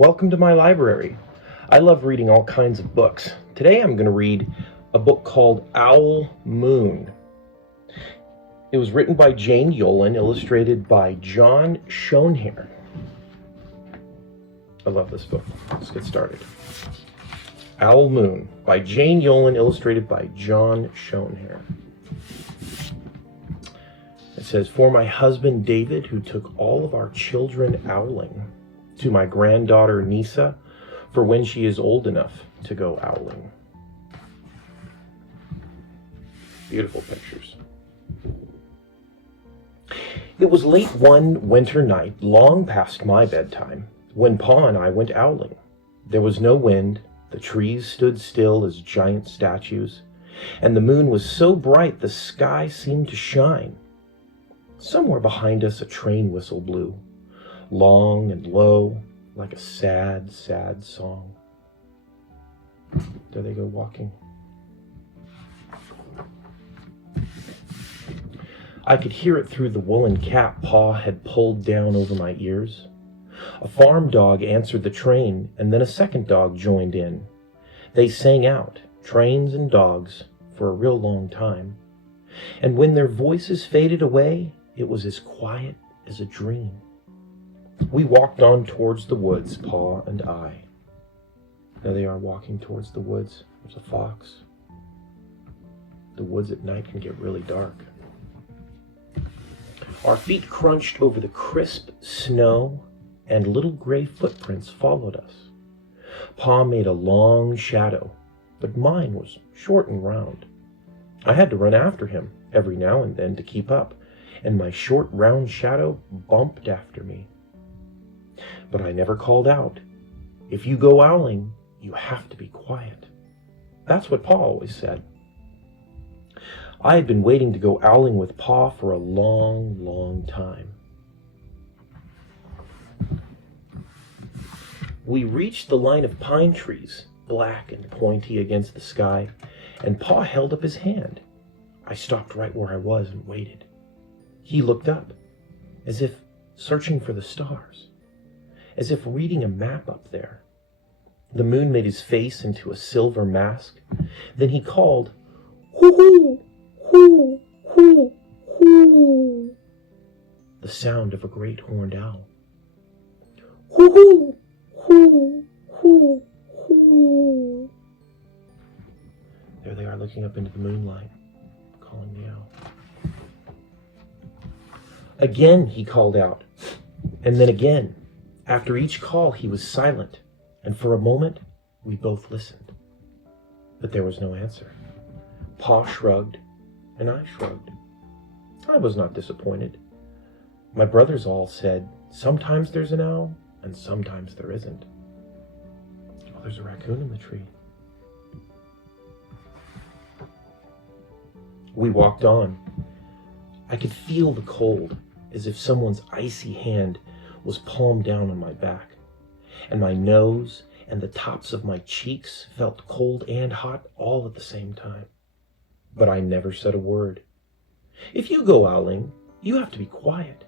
Welcome to my library. I love reading all kinds of books. Today I'm going to read a book called Owl Moon. It was written by Jane Yolen, illustrated by John Schoenherr. I love this book. Let's get started. Owl Moon by Jane Yolen, illustrated by John Schoenherr. It says, "For my husband David, who took all of our children owling, to my granddaughter Nisa, for when she is old enough to go owling." Beautiful pictures. It was late one winter night, long past my bedtime, when Pa and I went owling. There was no wind, the trees stood still as giant statues, and the moon was so bright the sky seemed to shine. Somewhere behind us a train whistle blew, long and low, like a sad, sad song. There they go walking. I could hear it through the woolen cap Pa had pulled down over my ears. A farm dog answered the train, and then a second dog joined in. They sang out, trains and dogs, for a real long time. And when their voices faded away, it was as quiet as a dream. We walked on towards the woods, Pa and I. There they are walking towards the woods. There's a fox. The woods at night can get really dark. Our feet crunched over the crisp snow, and little gray footprints followed us. Pa made a long shadow, but mine was short and round. I had to run after him every now and then to keep up, and my short, round shadow bumped after me. But I never called out. If you go owling, you have to be quiet. That's what Pa always said. I had been waiting to go owling with Pa for a long, long time. We reached the line of pine trees, black and pointy against the sky, and Pa held up his hand. I stopped right where I was and waited. He looked up, as if searching for the stars, as if reading a map up there. The moon made his face into a silver mask. Then he called, "Hoo-hoo! Hoo! Hoo! Hoo!" The sound of a great horned owl. "Hoo-hoo! Hoo! Hoo! Hoo!" There they are looking up into the moonlight, calling the owl. Again he called out, and then again. After each call he was silent, and for a moment we both listened. But there was no answer. Pa shrugged, and I shrugged. I was not disappointed. My brothers all said, sometimes there's an owl, and sometimes there isn't. Oh, there's a raccoon in the tree. We walked on. I could feel the cold, as if someone's icy hand was palmed down on my back, and my nose and the tops of my cheeks felt cold and hot all at the same time. But I never said a word. If you go owling, you have to be quiet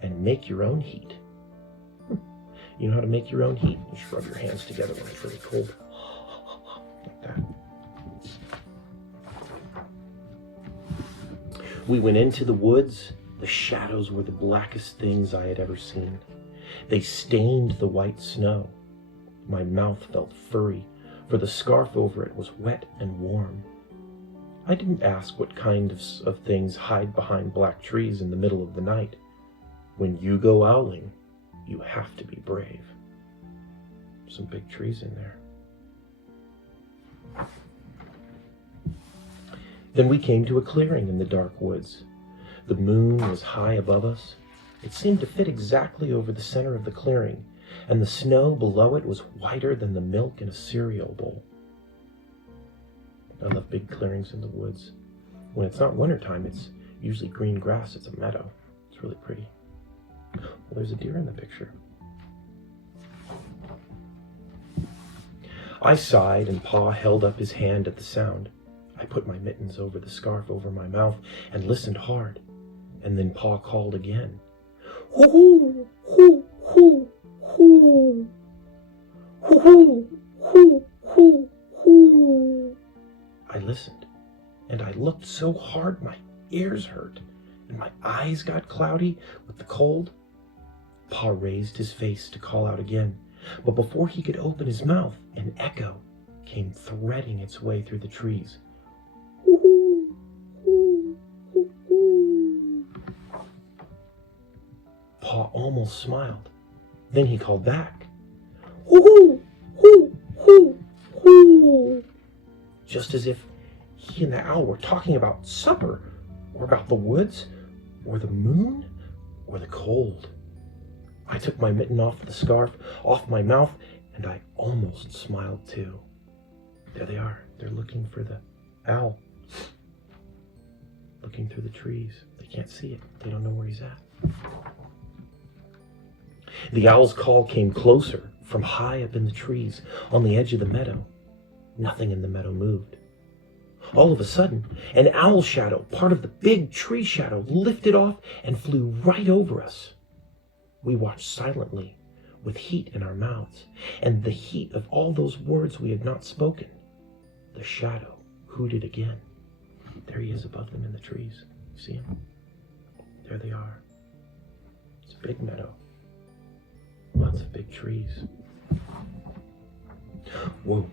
and make your own heat. You know how to make your own heat? You just rub your hands together when it's really cold. Like that. We went into the woods. The shadows were the blackest things I had ever seen. They stained the white snow. My mouth felt furry, for the scarf over it was wet and warm. I didn't ask what kind of things hide behind black trees in the middle of the night. When you go owling, you have to be brave. Some big trees in there. Then we came to a clearing in the dark woods. The moon was high above us. It seemed to fit exactly over the center of the clearing, and the snow below it was whiter than the milk in a cereal bowl. I love big clearings in the woods. When it's not wintertime, it's usually green grass. It's a meadow. It's really pretty. Well, there's a deer in the picture. I sighed, and Pa held up his hand at the sound. I put my mittens over the scarf over my mouth and listened hard. And then Pa called again. "Hoo-hoo! Hoo! Hoo! Hoo!" smiled so hard my ears hurt, and my eyes got cloudy with the cold. Pa raised his face to call out again, but before he could open his mouth, an echo came threading its way through the trees. Woo-hoo, hoo, hoo, hoo. Pa almost smiled. Then he called back, hoo, hoo, hoo, hoo, just as if he and the owl were talking about supper, or about the woods, or the moon, or the cold. I took my mitten off the scarf, off my mouth, and I almost smiled too. There they are. They're looking for the owl. Looking through the trees. They can't see it. They don't know where he's at. The owl's call came closer from high up in the trees on the edge of the meadow. Nothing in the meadow moved. All of a sudden, an owl shadow, part of the big tree shadow, lifted off and flew right over us. We watched silently, with heat in our mouths, and the heat of all those words we had not spoken. The shadow hooted again. There he is above them in the trees. See him? There they are. It's a big meadow. Lots of big trees. Whoa.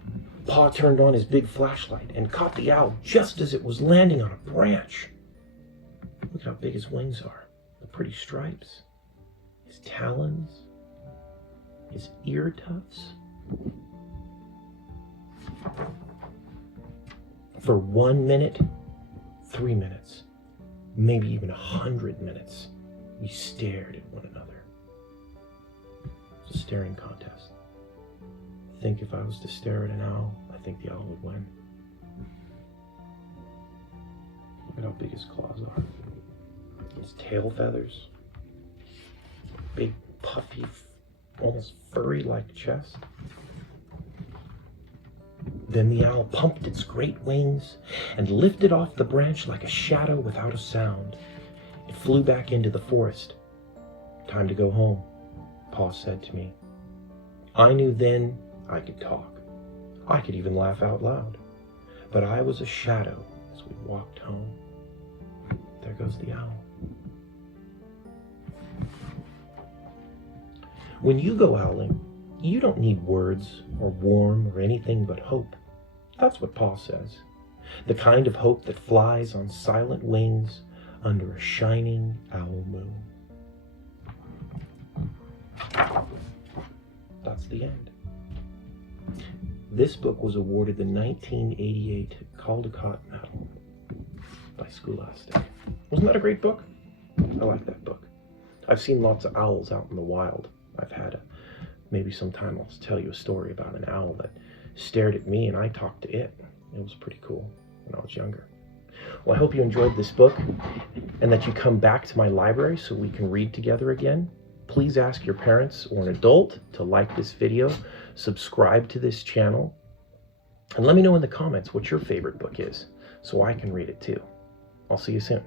Pa turned on his big flashlight and caught the owl just as it was landing on a branch. Look how big his wings are. The pretty stripes. His talons. His ear tufts. For 1 minute, 3 minutes, maybe even 100 minutes, we stared at one another. It was a staring contest. I think if I was to stare at an owl, I think the owl would win. Look at how big his claws are. His tail feathers. Big, puffy, almost furry-like chest. Then the owl pumped its great wings and lifted off the branch like a shadow without a sound. It flew back into the forest. Time to go home, Pa said to me. I knew then I could talk. I could even laugh out loud. But I was a shadow as we walked home. There goes the owl. When you go owling, you don't need words or warm or anything but hope. That's what Pa says. The kind of hope that flies on silent wings under a shining owl moon. That's the end. This book was awarded the 1988 Caldecott Medal by Scholastic. Wasn't that a great book? I like that book. I've seen lots of owls out in the wild. I've had maybe sometime I'll tell you a story about an owl that stared at me and I talked to it. It was pretty cool when I was younger. Well, I hope you enjoyed this book and that you come back to my library so we can read together again. Please ask your parents or an adult to like this video, subscribe to this channel, and let me know in the comments what your favorite book is so I can read it too. I'll see you soon.